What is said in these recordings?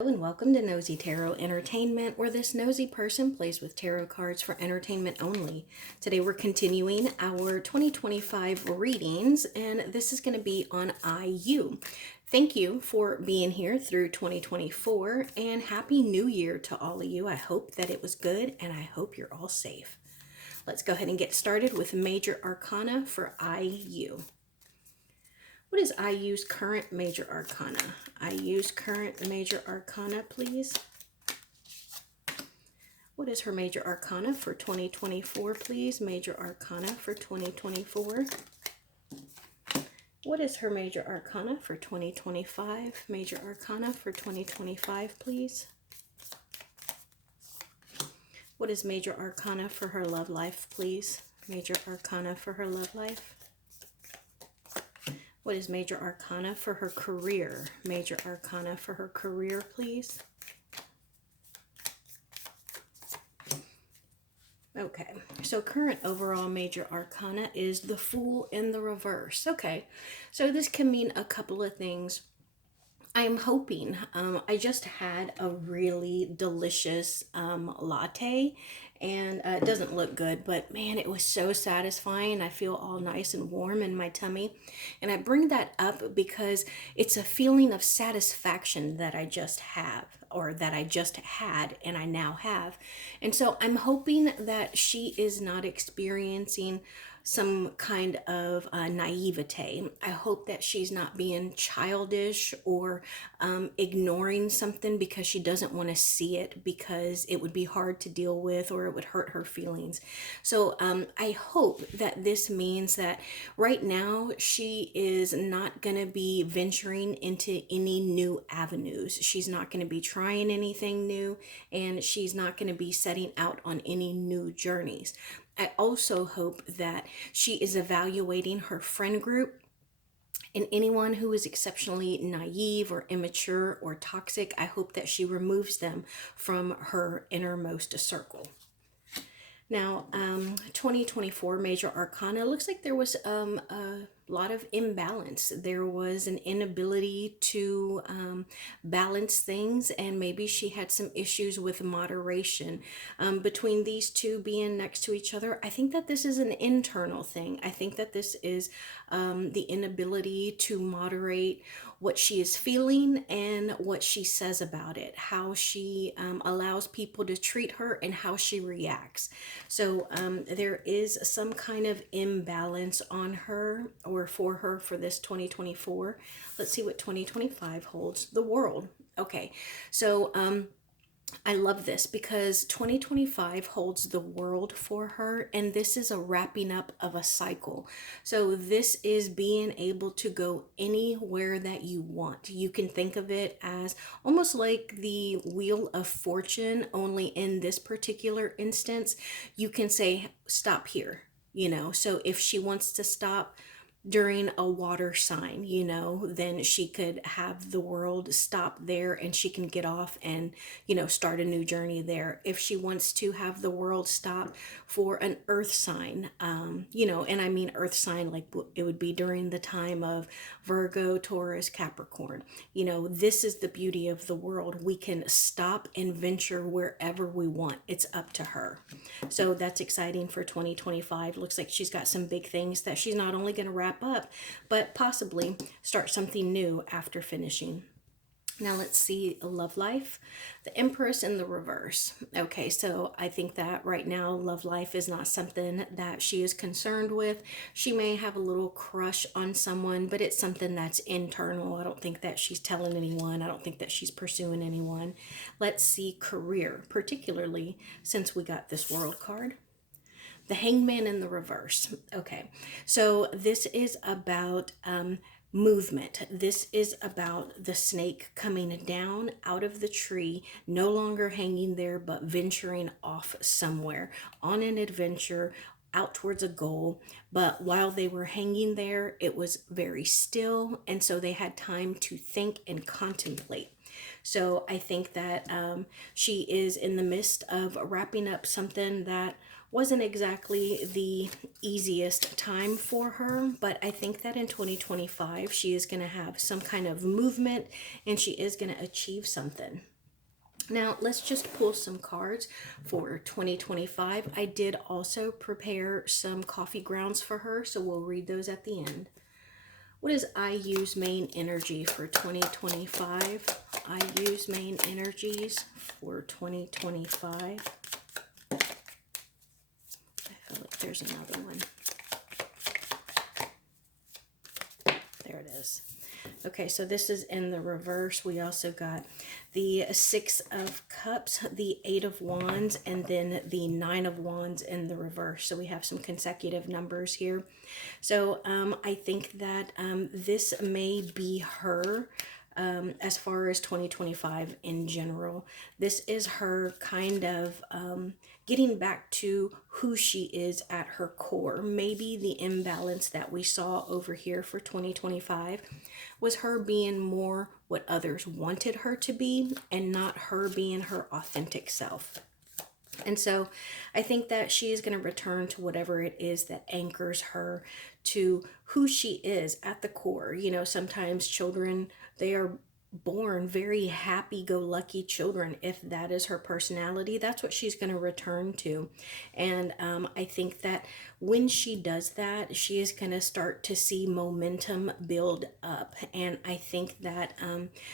Hello and welcome to Nosy Tarot Entertainment, where this nosy person plays with tarot cards for entertainment only. Today we're continuing our 2025 readings, and this is going to be on IU. Thank you for being here through 2024, and Happy New Year to all of you. I hope that it was good, and I hope you're all safe. Let's go ahead and get started with Major Arcana for IU. What is IU's current major arcana? IU's current major arcana, please. What is her major arcana for 2024, please? Major arcana for 2024. What is her major arcana for 2025? Major arcana for 2025, please. What is major arcana for her love life, please? Major arcana for her love life. What is major arcana for her career? Major arcana for her career, please. Okay, so current overall major arcana is the Fool in the reverse. Okay, so this can mean a couple of things. I'm hoping, I just had a really delicious latte, and it doesn't look good, but man, it was so satisfying. I feel all nice and warm in my tummy. And I bring that up because it's a feeling of satisfaction that I just have, or that I just had, and I now have. And so I'm hoping that she is not experiencing some kind of naivete. I hope that she's not being childish or ignoring something because she doesn't want to see it, because it would be hard to deal with or it would hurt her feelings. So I hope that this means that right now she is not going to be venturing into any new avenues. She's not going to be trying anything new, and she's not going to be setting out on any new journeys. I also hope that she is evaluating her friend group, and anyone who is exceptionally naive or immature or toxic. I hope that she removes them from her innermost circle. Now, 2024 major arcana, looks like there was a lot of imbalance. There was an inability to balance things, and maybe she had some issues with moderation. Between these two being next to each other, I think that this is an internal thing. I think that this is the inability to moderate what she is feeling and what she says about it, how she allows people to treat her, and how she reacts. So there is some kind of imbalance on her, or for her, for this 2024. Let's see what 2025 holds. The World. Okay, so I love this because 2025 holds the World for her, and this is a wrapping up of a cycle. So this is being able to go anywhere that you want. You can think of it as almost like the Wheel of Fortune, only in this particular instance, you can say, stop here. So if she wants to stop during a water sign, then she could have the world stop there, and she can get off and, start a new journey there. If she wants to have the world stop for an earth sign, and I mean earth sign, like it would be during the time of Virgo, Taurus, Capricorn. This is the beauty of the world. We can stop and venture wherever we want. It's up to her. So that's exciting for 2025. Looks like she's got some big things that she's not only going to wrap up, but possibly start something new after finishing. Now let's see love life. The Empress in the reverse. Okay, so I think that right now love life is not something that she is concerned with. She may have a little crush on someone, but it's something that's internal. I don't think that she's telling anyone. I don't think that she's pursuing anyone. Let's see career, particularly since we got this World card. The Hangman in the reverse. Okay, so this is about movement. This is about the snake coming down out of the tree, no longer hanging there, but venturing off somewhere on an adventure, out towards a goal. But while they were hanging there, it was very still, and so they had time to think and contemplate. So I think that she is in the midst of wrapping up something that wasn't exactly the easiest time for her, but I think that in 2025 she is going to have some kind of movement and she is going to achieve something. Now, let's just pull some cards for 2025. I did also prepare some coffee grounds for her, so we'll read those at the end. What is IU's main energy for 2025? IU's main energies for 2025. I feel like there's another one. There it is. Okay, so this is in the reverse. We also got the Six of Cups, the Eight of Wands, and then the Nine of Wands in the reverse. So we have some consecutive numbers here. So I think that this may be her. As far as 2025 in general, this is her kind of getting back to who she is at her core. Maybe the imbalance that we saw over here for 2025 was her being more what others wanted her to be and not her being her authentic self. And so I think that she is going to return to whatever it is that anchors her to who she is at the core. You know, sometimes children, they are born very happy-go-lucky children. If that is her personality, that's what she's going to return to. And I think that when she does that, she is going to start to see momentum build up. And I think that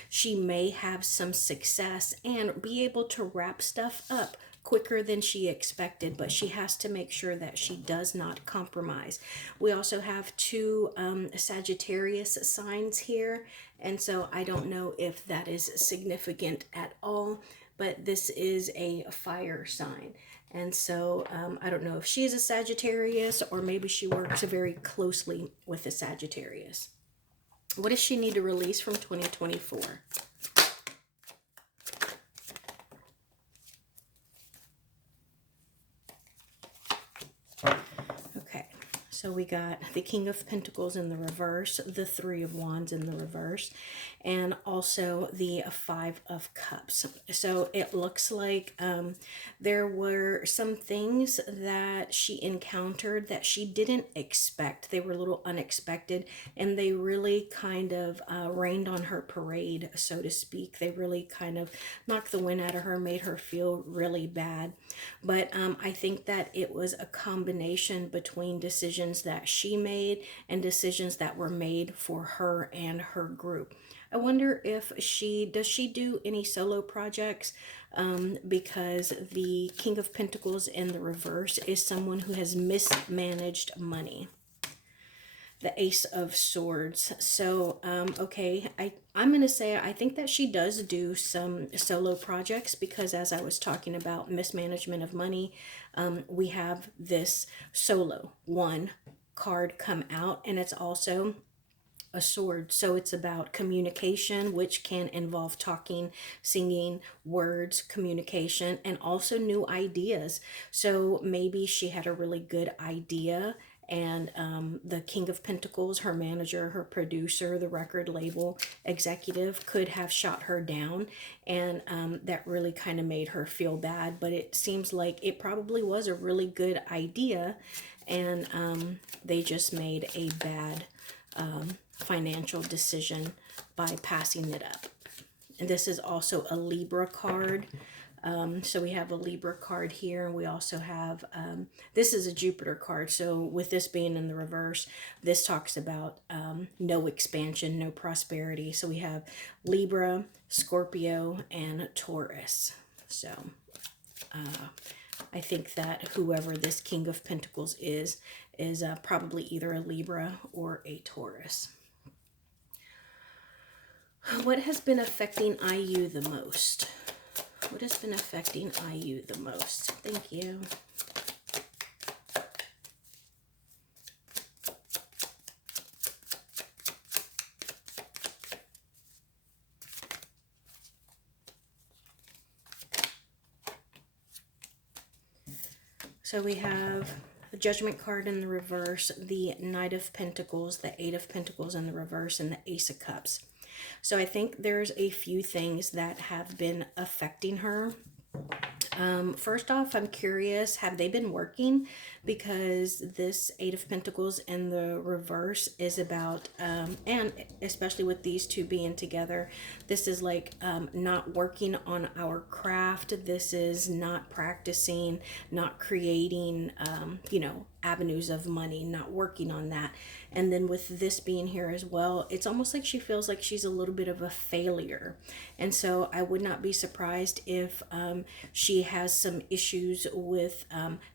she may have some success and be able to wrap stuff up quicker than she expected, but she has to make sure that she does not compromise. We also have two Sagittarius signs here, and so I don't know if that is significant at all, but this is a fire sign. And so I don't know if she's a Sagittarius or maybe she works very closely with a Sagittarius. What does she need to release from 2024? Okay, so we got the King of Pentacles in the reverse, the Three of Wands in the reverse, and also the Five of Cups. So it looks like there were some things that she encountered that she didn't expect. They were a little unexpected, and they really kind of rained on her parade, so to speak. They really kind of knocked the wind out of her, made her feel really bad. But I think that it was a combination between decisions that she made and decisions that were made for her and her group. I wonder if does she do any solo projects? Because the King of Pentacles in the reverse is someone who has mismanaged money. The Ace of Swords. So, okay, I'm going to say I think that she does do some solo projects because as I was talking about mismanagement of money, we have this solo one card come out, and it's also a sword. So it's about communication, which can involve talking, singing, words, communication, and also new ideas. So maybe she had a really good idea and the King of Pentacles, her manager, her producer, the record label executive could have shot her down, and that really kind of made her feel bad. But it seems like it probably was a really good idea, and they just made a bad financial decision by passing it up. And this is also a Libra card. So we have a Libra card here, and we also have, this is a Jupiter card. So with this being in the reverse, this talks about no expansion, no prosperity. So we have Libra, Scorpio, and Taurus. So I think that whoever this King of Pentacles is probably either a Libra or a Taurus. What has been affecting IU the most? What has been affecting IU the most? Thank you. So we have the Judgment card in the reverse, the Knight of Pentacles, the Eight of Pentacles in the reverse, and the Ace of Cups. So I think there's a few things that have been affecting her. First off, I'm curious, have they been working? Because this Eight of Pentacles in the reverse is about, and especially with these two being together, this is like not working on our craft. This is not practicing, not creating, avenues of money, not working on that. And then with this being here as well, it's almost like she feels like she's a little bit of a failure. And so I would not be surprised if she has some issues with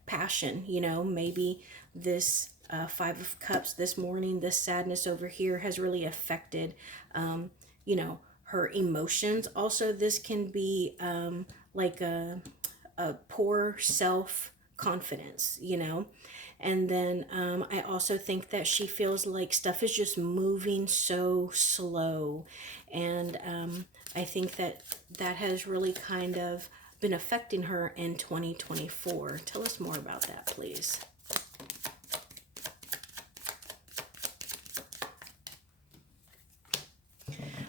passion. Maybe this Five of Cups this morning, this sadness over here has really affected, her emotions. Also, this can be like a poor self confidence. And then I also think that she feels like stuff is just moving so slow. And I think that that has really kind of been affecting her in 2024. Tell us more about that, please.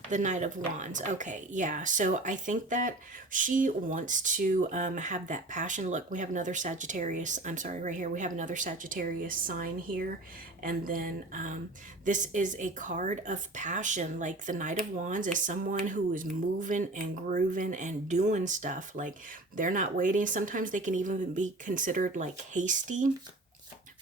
The Knight of Wands. Okay, yeah. So I think that she wants to have that passion. Look, we have another Sagittarius. I'm sorry, right here. We have another Sagittarius sign here. And then this is a card of passion. Like the Knight of Wands is someone who is moving and grooving and doing stuff. Like they're not waiting. Sometimes they can even be considered like hasty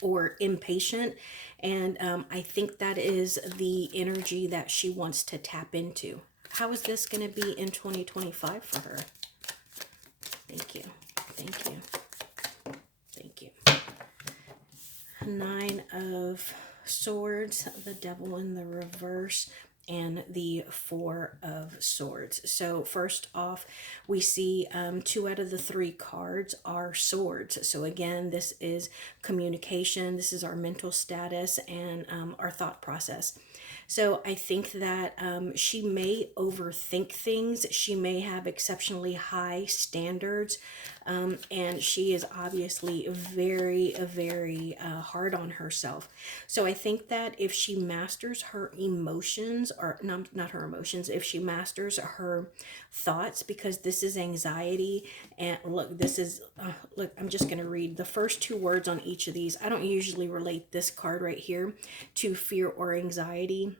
or impatient. And I think that is the energy that she wants to tap into. How is this going to be in 2025 for her? Thank you. Thank you. Thank you. Nine of Swords, the Devil in the reverse, and the Four of Swords. So first off, we see 2 out of the 3 cards are swords. So again, this is communication. This is our mental status and our thought process. So I think that she may overthink things. She may have exceptionally high standards. And she is obviously very, very hard on herself. So I think that if she masters her emotions, or not her emotions, if she masters her thoughts, because this is anxiety. And look, this is, look, I'm just going to read the first 2 words on each of these. I don't usually relate this card right here to fear or anxiety.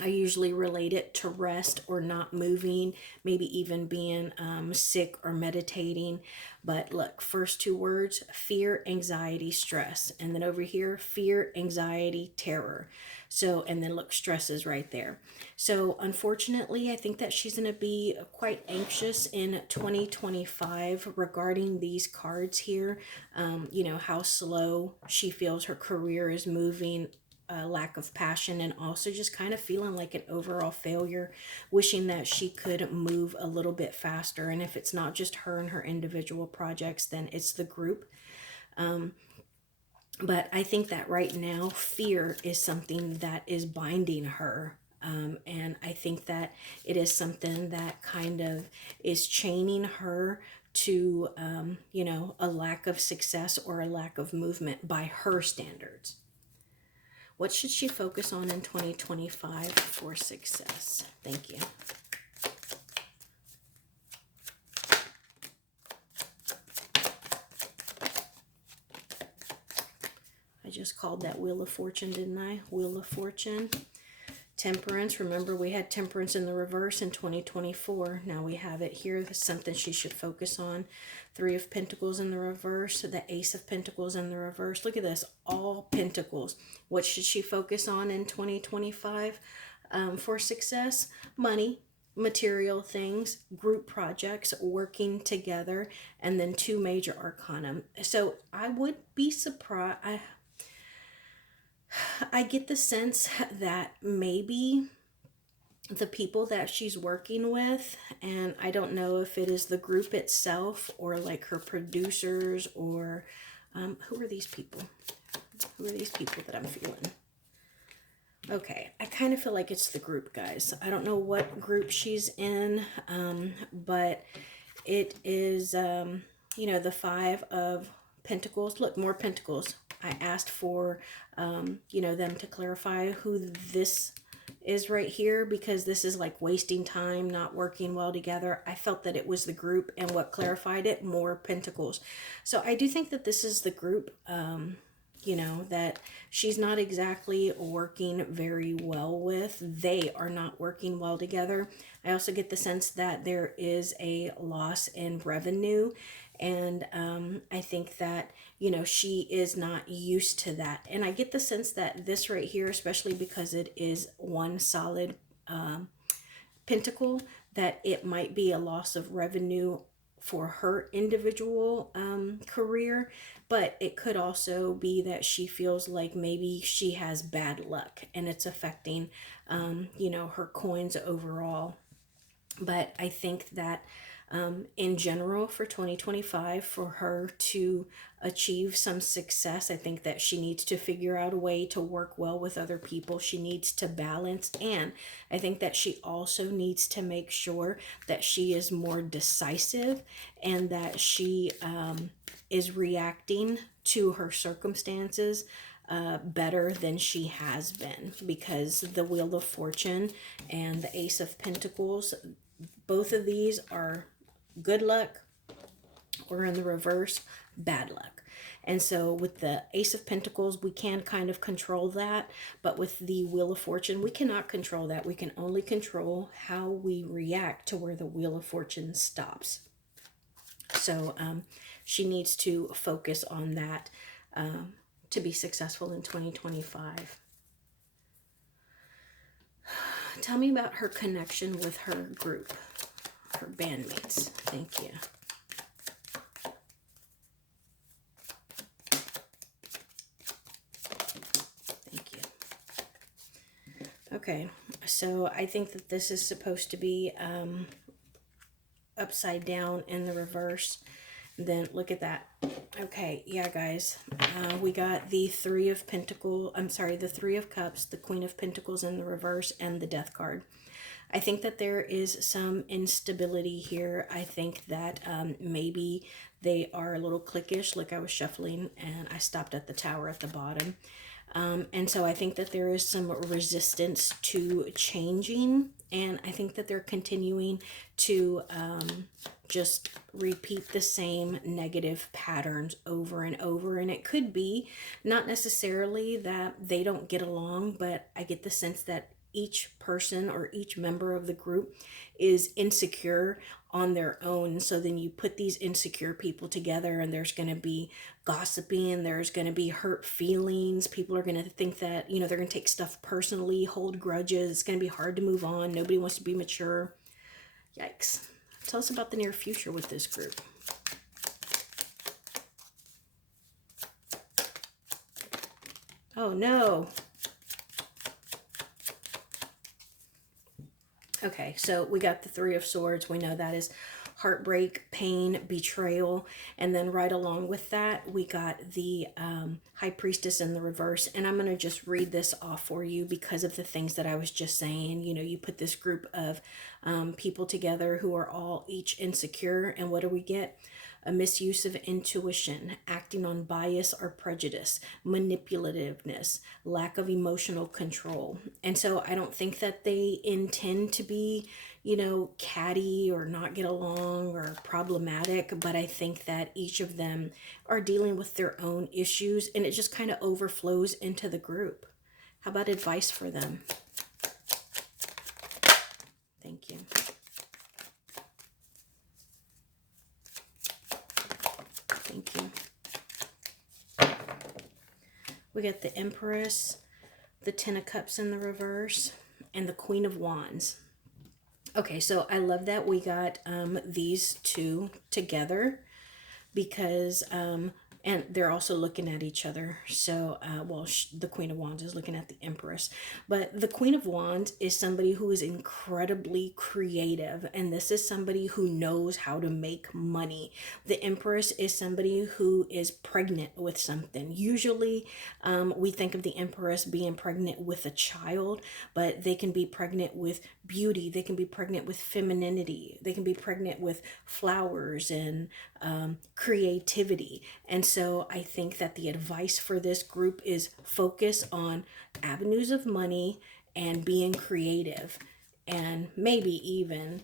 I usually relate it to rest or not moving, maybe even being sick or meditating. But look, first 2 words, fear, anxiety, stress. And then over here, fear, anxiety, terror. So, and then look, stress is right there. So unfortunately, I think that she's going to be quite anxious in 2025 regarding these cards here. How slow she feels her career is moving, lack of passion, and also just kind of feeling like an overall failure, wishing that she could move a little bit faster. And if it's not just her and her individual projects, then it's the group. But I think that right now, fear is something that is binding her. And I think that it is something that kind of is chaining her to, a lack of success or a lack of movement by her standards. What should she focus on in 2025 for success? Thank you. I just called that Wheel of Fortune, didn't I? Wheel of Fortune. Temperance. Remember, we had Temperance in the reverse in 2024. Now we have it here. That's something she should focus on. 3 of Pentacles in the reverse. The Ace of Pentacles in the reverse. Look at this. All Pentacles. What should she focus on in 2025 for success? Money, material things, group projects, working together, and then 2 major arcana. So I would be surprised. I get the sense that maybe the people that she's working with, and I don't know if it is the group itself or like her producers or who are these people? Who are these people that I'm feeling? Okay, I kind of feel like it's the group, guys. I don't know what group she's in, but it is, the 5 of Pentacles. Look, more Pentacles. I asked for, them to clarify who this is right here, because this is like wasting time, not working well together. I felt that it was the group, and what clarified it, more pentacles. So I do think that this is the group, you know, that she's not exactly working very well with. They are not working well together. I also get the sense that there is a loss in revenue. And I think that, you know, she is not used to that. And I get the sense that this right here, especially because it is one solid pentacle, that it might be a loss of revenue for her individual career, but it could also be that she feels like maybe she has bad luck and it's affecting, you know, her coins overall. But I think that in general for 2025, for her to achieve some success, I think that she needs to figure out a way to work well with other people. She needs to balance. And I think that she also needs to make sure that she is more decisive, and that she is reacting to her circumstances better than she has been, because the Wheel of Fortune and the Ace of Pentacles, both of these are good luck, or in the reverse, bad luck. And so with the Ace of Pentacles, we can kind of control that. But with the Wheel of Fortune, we cannot control that. We can only control how we react to where the Wheel of Fortune stops. So she needs to focus on that to be successful in 2025. Tell me about her connection with her group, her bandmates. Thank you. Thank you. Okay, so I think that this is supposed to be upside down in the reverse. Then look at that. Okay, yeah, guys, we got the Three of Pentacles, I'm sorry, the Three of Cups, the Queen of Pentacles in the reverse, and the Death card. I think that there is some instability here. I think that maybe they are a little cliquish, like I was shuffling and I stopped at the Tower at the bottom. And so I think that there is some resistance to changing, and I think that they're continuing to just repeat the same negative patterns over and over. And it could be not necessarily that they don't get along, but I get the sense that each person or each member of the group is insecure on their own. So then you put these insecure people together, and there's going to be gossiping, there's going to be hurt feelings. People are going to think that, you know, they're going to take stuff personally, hold grudges. It's going to be hard to move on. Nobody wants to be mature. Yikes. Tell us about the near future with this group. Oh no. Okay, so we got the Three of Swords. We know that is heartbreak, pain, betrayal. And then right along with that, we got the High Priestess in the reverse. And I'm going to just read this off for you because of the things that I was just saying. You know, you put this group of people together who are all each insecure. And what do we get? A misuse of intuition, acting on bias or prejudice, manipulativeness, lack of emotional control. And so I don't think that they intend to be, you know, catty or not get along or problematic, but I think that each of them are dealing with their own issues, and it just kind of overflows into the group. How about advice for them? Thank you. Thank you. We got the Empress, the Ten of Cups in the reverse, and the Queen of Wands. Okay, so I love that we got these two together, because and they're also looking at each other. So, well, the Queen of Wands is looking at the Empress. But the Queen of Wands is somebody who is incredibly creative. And this is somebody who knows how to make money. The Empress is somebody who is pregnant with something. Usually, we think of the Empress being pregnant with a child, but they can be pregnant with beauty. They can be pregnant with femininity. They can be pregnant with flowers and creativity. And so I think that the advice for this group is focus on avenues of money and being creative, and maybe even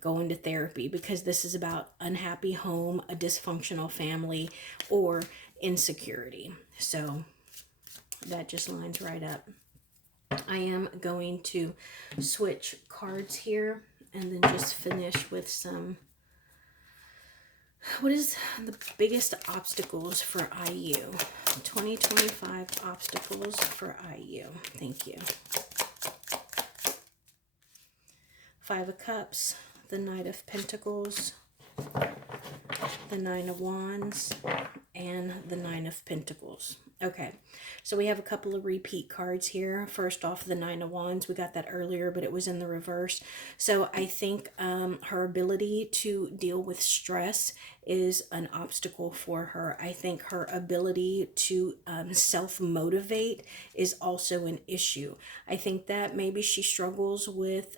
going to therapy, because this is about unhappy home, a dysfunctional family, or insecurity. So that just lines right up. I am going to switch cards here and then just finish with some. What is the biggest obstacles for IU? 2025 obstacles for IU. Thank you. Five of Cups, the Knight of Pentacles, the Nine of Wands, and the Nine of Pentacles. Okay, so we have a couple of repeat cards here. First off, the Nine of Wands. We got that earlier, but it was in the reverse. So I think her ability to deal with stress is an obstacle for her. I think her ability to self-motivate is also an issue. I think that maybe she struggles with,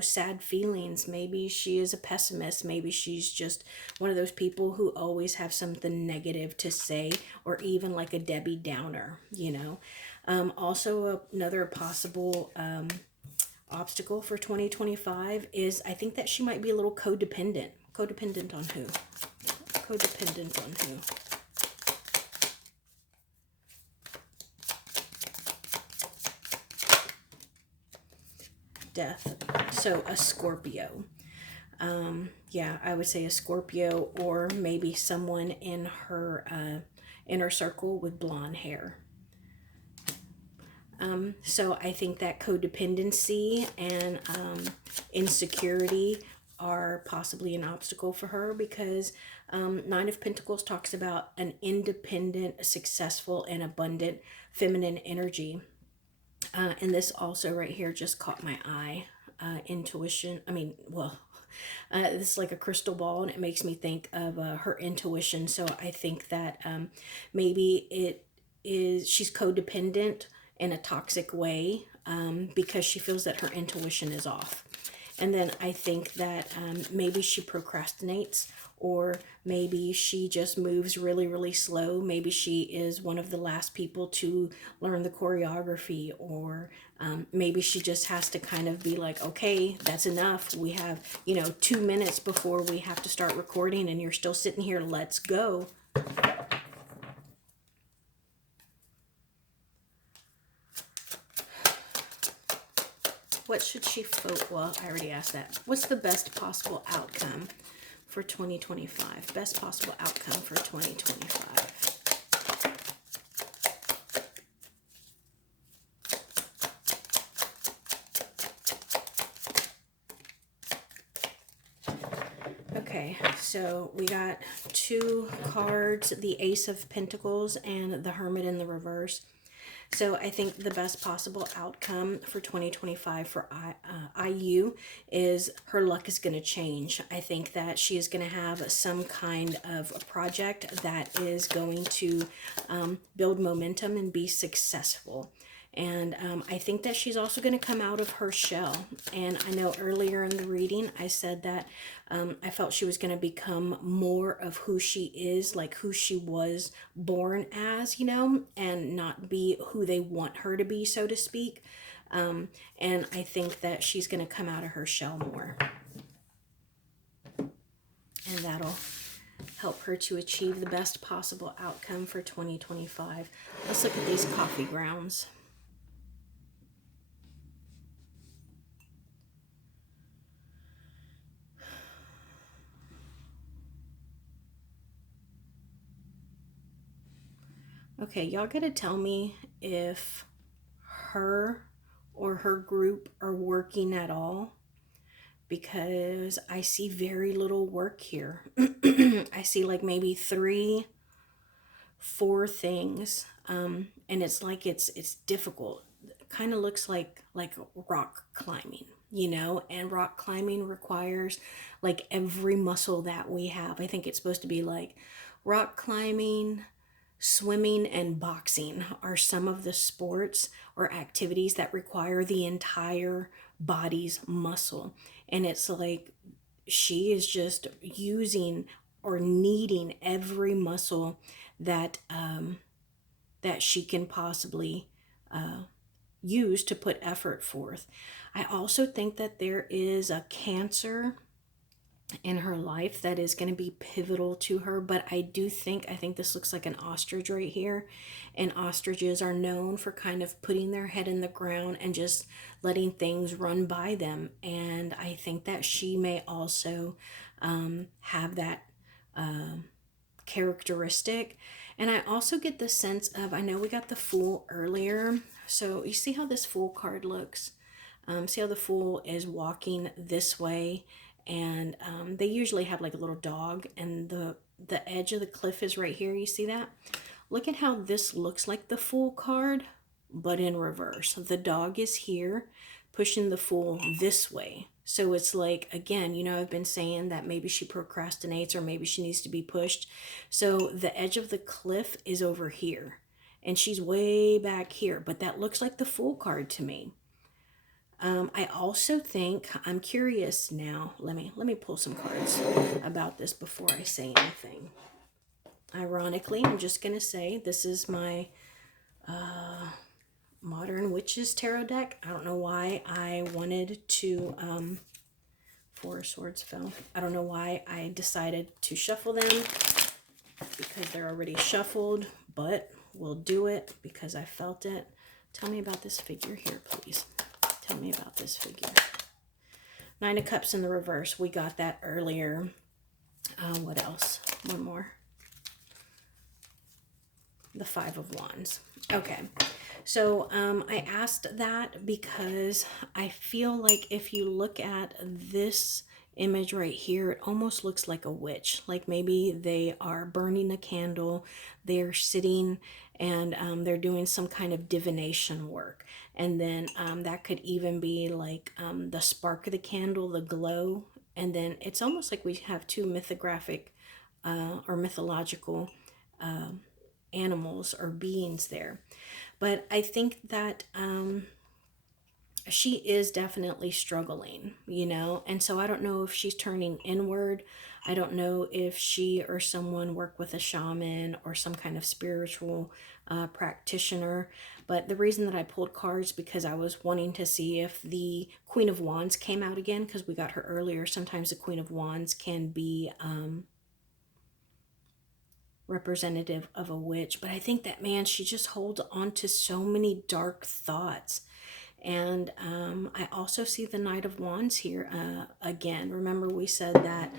sad feelings. Maybe she is a pessimist. Maybe she's just one of those people who always have something negative to say, or even like a Debbie Downer, Also, another possible obstacle for 2025 is I think that she might be a little codependent. Codependent on who? Codependent on who? Death. So a Scorpio. Yeah, I would say a Scorpio, or maybe someone in her inner circle with blonde hair. So I think that codependency and insecurity are possibly an obstacle for her, because Nine of Pentacles talks about an independent, successful, and abundant feminine energy. And this also right here just caught my eye. Intuition. This is like a crystal ball, and it makes me think of her intuition. So I think that maybe she's codependent in a toxic way, because she feels that her intuition is off. And then I think that maybe she procrastinates, or maybe she just moves really, really slow. Maybe she is one of the last people to learn the choreography, or maybe she just has to kind of be like, okay, that's enough. We have, 2 minutes before we have to start recording, and you're still sitting here. Let's go. What should she well, I already asked that. What's the best possible outcome for 2025? Best possible outcome for 2025. Okay, so we got two cards, the Ace of Pentacles and the Hermit in the reverse. So I think the best possible outcome for 2025 for IU is her luck is going to change. I think that she is going to have some kind of a project that is going to build momentum and be successful. And I think that she's also going to come out of her shell. And I know earlier in the reading, I said that I felt she was going to become more of who she is, like who she was born as, and not be who they want her to be, so to speak. And I think that she's going to come out of her shell more. And that'll help her to achieve the best possible outcome for 2025. Let's look at these coffee grounds. Okay, y'all gotta tell me if her or her group are working at all, because I see very little work here. I see like maybe 3, 4 things, and it's like it's difficult. Kind of looks like rock climbing, and rock climbing requires like every muscle that we have. I think it's supposed to be like rock climbing, swimming, and boxing are some of the sports or activities that require the entire body's muscle. And it's like she is just using or needing every muscle that that she can possibly use to put effort forth. I also think that there is a Cancer in her life that is going to be pivotal to her, but I think this looks like an ostrich right here, and ostriches are known for kind of putting their head in the ground and just letting things run by them, and I think that she may also have that characteristic. And I also get the sense of, I know we got the Fool earlier, so you see how this Fool card looks. See how the Fool is walking this way, and they usually have like a little dog, and the edge of the cliff is right here. You see that? Look at how this looks like the Fool card, but in reverse. The dog is here pushing the Fool this way. So it's like, again, I've been saying that maybe she procrastinates or maybe she needs to be pushed. So the edge of the cliff is over here and she's way back here, but that looks like the Fool card to me. I also think, I'm curious now, let me pull some cards about this before I say anything. Ironically, I'm just going to say this is my Modern Witches tarot deck. I don't know why I wanted to, Four of Swords fell. I don't know why I decided to shuffle them because they're already shuffled, but we'll do it because I felt it. Tell me about this figure here, please. Tell me about this figure. Nine of Cups in the reverse. We got that earlier. What else? One more. The Five of Wands. Okay. So I asked that because I feel like if you look at this image right here, it almost looks like a witch. Like maybe they are burning a candle, they're sitting, and they're doing some kind of divination work. And then that could even be like the spark of the candle, the glow. And then it's almost like we have two mythographic or mythological animals or beings there. But I think that she is definitely struggling, and so I don't know if she's turning inward. I don't know if she or someone work with a shaman or some kind of spiritual practitioner. But the reason that I pulled cards because I was wanting to see if the Queen of Wands came out again, because we got her earlier. Sometimes the Queen of Wands can be representative of a witch, but I think that, man, she just holds on to so many dark thoughts. And I also see the Knight of Wands here again. Remember we said that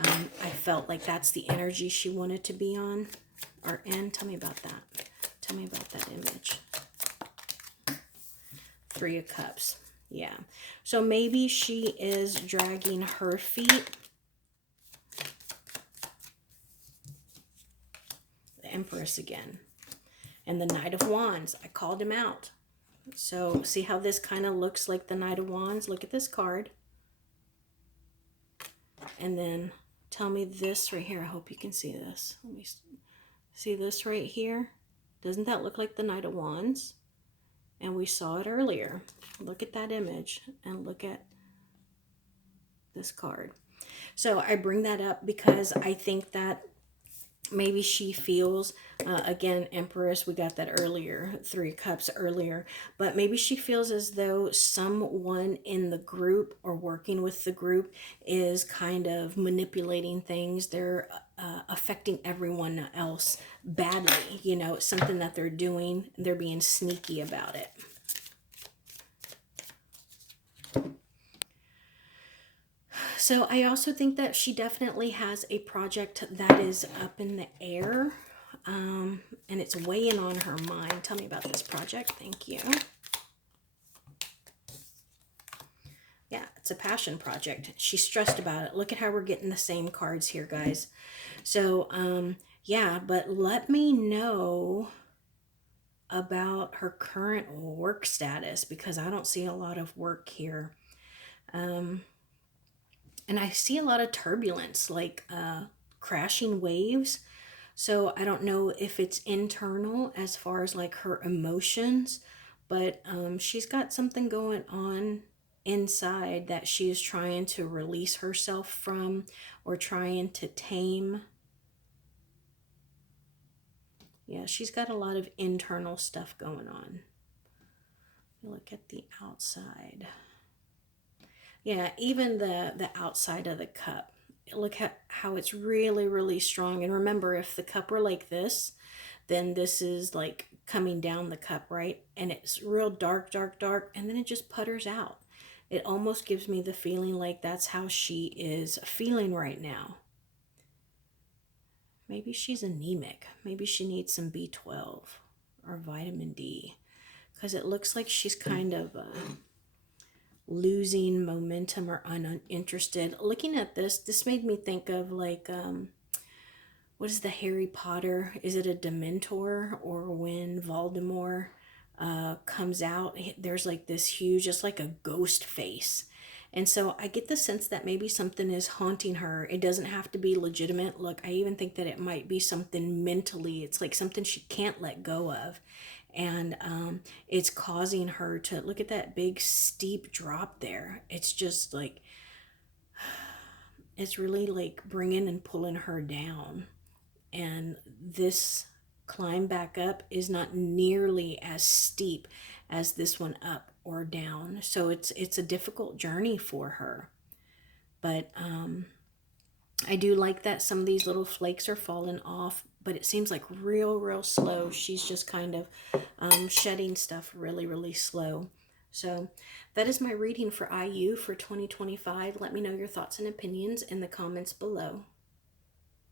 I felt like that's the energy she wanted to be on or in. Tell me about that. Tell me about that image. Three of Cups. Yeah. So maybe she is dragging her feet. Empress again, and the Knight of Wands. I called him out. So see how this kind of looks like the Knight of Wands? Look at this card. And then tell me this right here. I hope you can see this. Let me see this right here. Doesn't that look like the Knight of Wands? And we saw it earlier. Look at that image and look at this card. So I bring that up because I think that maybe she feels, again, Empress, we got that earlier, Three of Cups earlier, but maybe she feels as though someone in the group or working with the group is kind of manipulating things. They're affecting everyone else badly. It's something that they're doing. They're being sneaky about it. So I also think that she definitely has a project that is up in the air, and it's weighing on her mind. Tell me about this project. Thank you. Yeah, it's a passion project. She's stressed about it. Look at how we're getting the same cards here, guys. So, yeah, but let me know about her current work status because I don't see a lot of work here. And I see a lot of turbulence, like crashing waves. So I don't know if it's internal as far as like her emotions, but she's got something going on inside that she is trying to release herself from or trying to tame. Yeah, she's got a lot of internal stuff going on. Look at the outside. Yeah, even the outside of the cup. Look at how it's really, really strong. And remember, if the cup were like this, then this is like coming down the cup, right? And it's real dark, dark, dark, and then it just putters out. It almost gives me the feeling like that's how she is feeling right now. Maybe she's anemic. Maybe she needs some B12 or vitamin D, because it looks like she's kind of losing momentum or uninterested. Looking at this made me think of like, what is the Harry Potter? Is it a Dementor, or when Voldemort comes out, there's like this huge, just like a ghost face. And so I get the sense that maybe something is haunting her. It doesn't have to be legitimate. Look, I even think that it might be something mentally. It's like something she can't let go of. And it's causing her to look at that big steep drop there. It's just like, it's really like bringing and pulling her down. And this climb back up is not nearly as steep as this one up or down. So it's a difficult journey for her. But I do like that some of these little flakes are falling off, but it seems like real, real slow. She's just kind of shedding stuff really, really slow. So that is my reading for IU for 2025. Let me know your thoughts and opinions in the comments below.